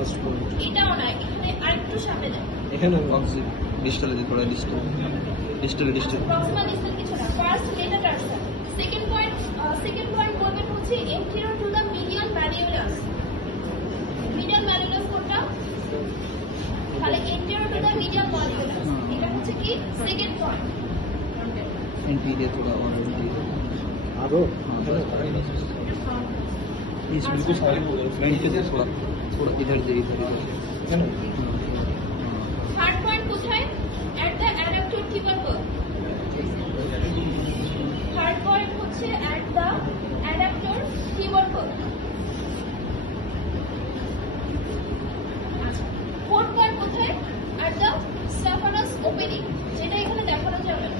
First point এটাও না, এখানে আরেকটু সামনে যাও। এখানে অক্সি ডিস্টালে দিতে পারে ডিস্টাল প্রক্সিমাল ডিস্টাল কিছু না, ফার্স্ট মেটাটার্সাল। সেকেন্ড পয়েন্ট বলবেন হচ্ছে anterior to the medial malleolus। Medial malleolus কোনটা? তাহলে anterior to the medial malleolus, এটা হচ্ছে কি সেকেন্ড পয়েন্ট। एंटीरियर थोड़ा और आरो इस बिल्कुल साइड हो गया फ्रंट के थोड़ा इधर से है ना। থার্ড পয়েন্ট কোথায়? এট দ্য অ্যাডাপ্টর কি বলবো? থার্ড পয়েন্ট হচ্ছে এট দ্য অ্যাডাপ্টর কি বলবো? আচ্ছা, ফোর্থ পয়েন্ট কোথায়? এট দ্য স্টাফানাস ওপেনিং, যেটা এখানে দেখানো যাবে না।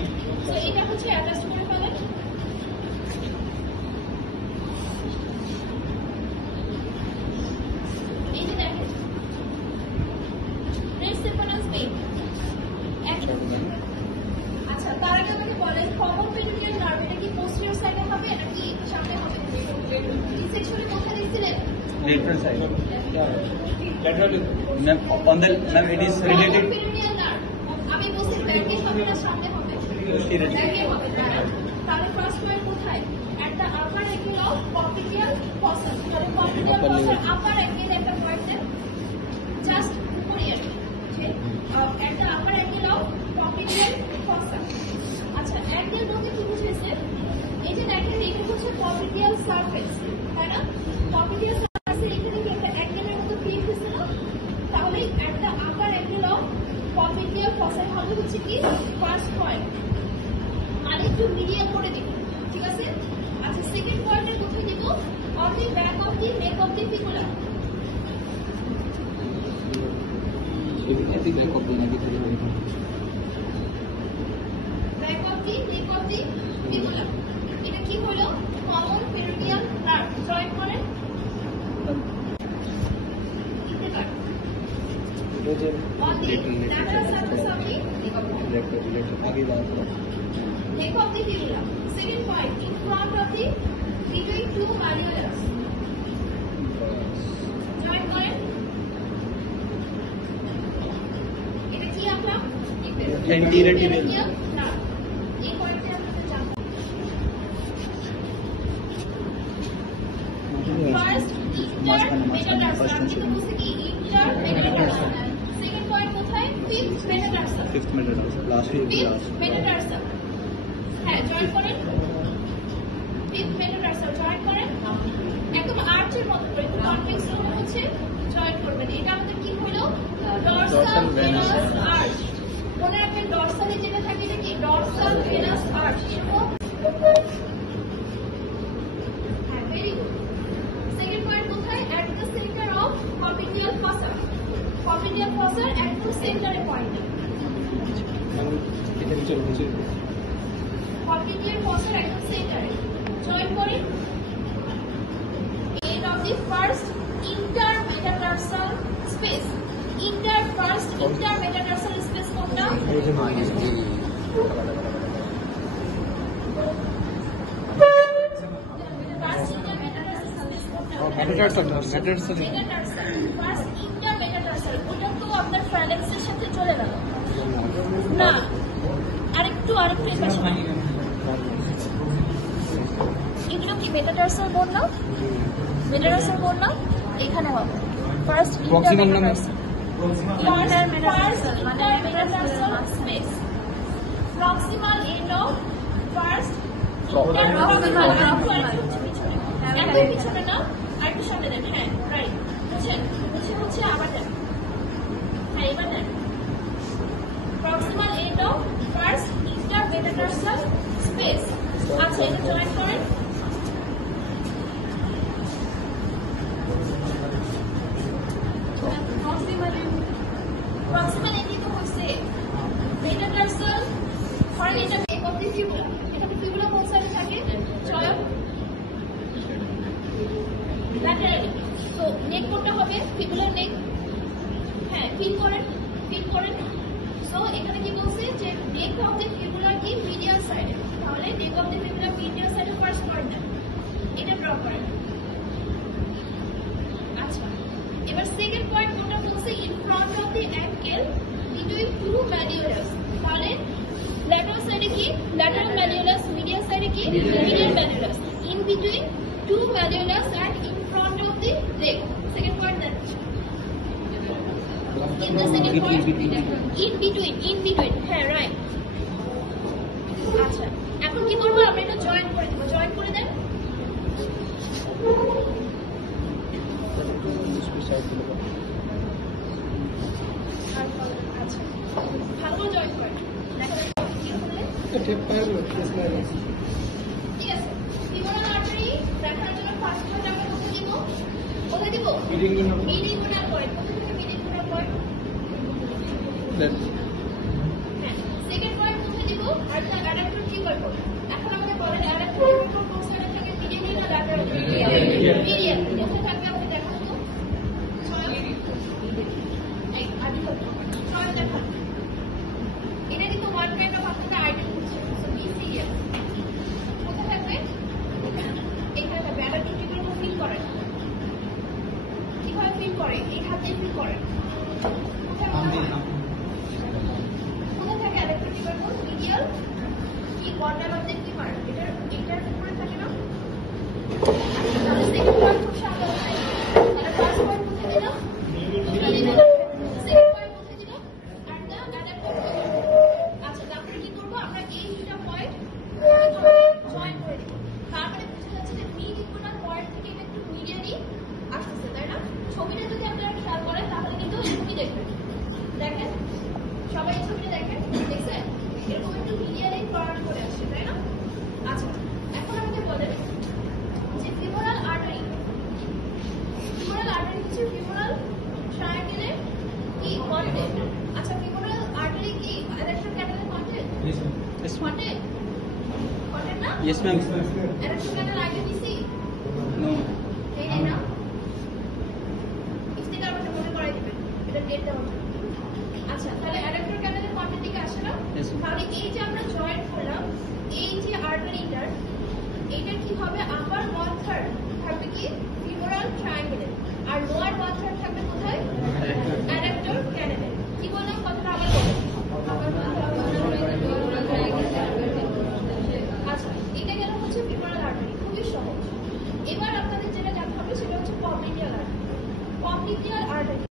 তো এটা হচ্ছে অ্যাটাচ করে ফেলেন। এই যে দেখেন রেসিপোনাস বেইন। আচ্ছা, তার আগে আমাকে বলেন কমন পেরিনিয়াল নার্ভ এটা কি পোস্টেরিয়র সাইডে হবে নাকি সামনে হবে? এই সেকশনে কোথায় দেখছিলেন? lateral side. Lateral. On the ma'am, it is related. Perineal nerve আমি বলছি ব্যাকে হবে না সামনে হবে? ব্যাকে হবে না। তাহলে ফার্স্ট পয়েন্ট কোথায়? At the upper angle of popliteal fossa. তাহলে পপিডিয়াল ফসার আপার অ্যাঙ্গেল একটা পয়েন্টে জাস্ট উপরে আছে, যে at the upper angle of popliteal fossa. আচ্ছা, অ্যাঙ্গেল বলতে কি বুঝেছেন? এই যে দেখেন এটা হচ্ছে পপিডিয়াল সারফেস, তাই না? পপিডিয়াল সারফেসে এখানে কি একটা অ্যাঙ্গেলের মতো ক্রিয়েট হয়েছে না? তাহলে at the upper angle of popliteal fossa হবে হচ্ছে কি ফার্স্ট পয়েন্ট, মানে একটু মিডিয়াল করে দিব, ঠিক আছে? আচ্ছা, সেকেন্ড পয়েন্টে কোথায় দিব? On the back of the neck of the fibula. ऐसे बैक ऑफ देना की थोड़ी back of the neck of the fibula. এটা কি হলো? Common perineal nerve. জয়েন করেন দিতে পারেন वो जो on the lateral surface of the left आगे बात neck of the fibula. Second point, in front of the between two malleolus. Join করেন। এটা কি আমরা? Anterior tibial. না, এই পয়েন্টে আমরা জানবো। First, intermetatarsus. আমি তো বলছি কি intermetatarsus। Second point কোথায়? Fifth metatarsus. फिफ्थ में लास्ट Fifth metatarsus. হ্যাঁ, জয়েন করেন। ফিফথ মেটাটার্সাল জয়েন করেন। একদম আর্চের মতো করে একটু কনভেক্স রকম হচ্ছে জয়েন করবেন। এটা আমাদের কি হলো? Dorsal venous arch. মনে রাখবেন ডরসালে যেটা থাকে এটা কি? Dorsal venous arch. এরকম। হ্যাঁ, ভেরি গুড। সেকেন্ড পয়েন্ট কোথায়? At the centre of popliteal fossa. Popliteal ফসার একদম সেন্টারে পয়েন্ট। इधर चलो नीचे পপিডিয়াল ফসার একদম সেন্টারে জয়েন করেন। End of the first intermetatarsal space. First intermetatarsal space কোনটা? ফার্স্ট ইন্টারমেটাটার্সাল স্পেস কোনটা? মেটাটার্সাল। ফার্স্ট ইন্টারমেটাটার্সাল ওটা তো আপনার ফ্যালেক্সের সাথে চলে গেল না, আরেকটু এই পাশে। এগুলো কি মেটাটার্সাল বোন না? মেটাটার্সাল বোন না? এখানে হবে first intermetatarsal. Space proximal end of first একদম পিছনে না, আরেকটু সামনে দেন। হ্যাঁ, রাইট। বুঝছেন? হচ্ছে আবার দেন। হ্যাঁ, এবার দেন। Proximal end of first intermetatarsal space. আচ্ছা, এটা জয়েন করেন। প্রক্সিমাল এন্ড তো হচ্ছে মেটাটার্সাল। ফরেন এটা নেক অফ দি ফিবুলা। এটা কি ফিবুলা কোন সাইডে থাকে? চয়ন ল্যাটারালি। তো নেক কোনটা হবে? ফিবুলার নেক। হ্যাঁ, ফিল করেন। সো এখানে কি বলছে যে নেক অফ দি ফিবুলা কি মিডিয়াল সাইডে। তাহলে নেক অফ দি ফিবুলা মিডিয়াল সাইডে ফার্স্ট পয়েন্ট এটা ড্র করেন। আচ্ছা, এবার second point medial malleolus. In between two malleolus and in front of the leg. Second point that. In the second point, in between. হ্যাঁ, right. আচ্ছা, এখন কি করবো? আমরা এটা জয়েন করে দেবো। জয়েন করে দেন। আচ্ছা, ভালো করে জয়েন করেন। ঠিক আছে, ফিমোরাল আর্টারি দেখার জন্য ফার্স্ট পয়েন্ট আমরা কোথায় দিব? কোথায় দিব? মিডিকুলার পয়েন্ট। কোথা থেকে মিডিকুলার পয়েন্ট? হ্যাঁ, সেকেন্ড পয়েন্ট কোথায় দিব? আচ্ছা, অ্যাডাপ্টর কি করব? এখন আমাকে বলেন অ্যাডাপ্টর কোন পোস্টারে থাকে? মিডিয়াল না ল্যাটারাল? মিডিয়াল। কোথায় থাকবে আপনি দেখান তো? এই আদি কত? ছয় দেখান। এটা কিন্তু ওয়ান কাইন্ড অফ আপনাদের আইডেন্টি হচ্ছে। So be serious. কোথায় থাকবে? এখানে থাকবে। অ্যাডাপ্টর কিভাবে ফিল করে? কিভাবে ফিল করে? এই হাতে ফিল করে। কোথায় থাকে অ্যাডাপ্টর কিভাবে? মিডিয়াল কি কর্নার অফ দ্য ফিমার। এটার উপরে থাকে না? তাহলে সেকেন্ড পয়েন্ট হচ্ছে আমরা কোথায়? তাহলে ফার্স্ট পয়েন্ট কোথায় দিলাম? সেকেন্ড পয়েন্ট কোথায় দিলাম? Are the adaptor. আচ্ছা, তারপরে কি করবো? আমরা এই দুটা পয়েন্ট জয়েন করে দিব। তার মানে বুঝতে যাচ্ছে যে মিডিকুলার পয়েন্ট থেকে এটা একটু মিডিয়ালি আসতেছে, তাই না? ছবিটা যদি আপনারা খেয়াল করেন তাহলে কিন্তু এরকমই দেখবেন। দেখেন, সবাই ছবিটা দেখেন, দেখছেন? এরকম একটু মিডিয়ালি টার্ন করে আসছে, তাই না? আচ্ছা, এখন আমাকে বলেন যে ফিমোরাল আর্টারি হচ্ছে ফিমোরাল ট্রায়াঙ্গেলের কি কন্টেন্ট? আচ্ছা, ফিমোরাল আর্টারি কি অ্যাডাক্টর ক্যানালের কন্টেন্ট? কন্টেন্ট না? Yes, ma'am. অ্যাডাক্টর ক্যানাল আগে দিছি? No. এই না? ইফতেকার মধ্যে মনে করাই দিবেন। এটা ডেট দেওয়া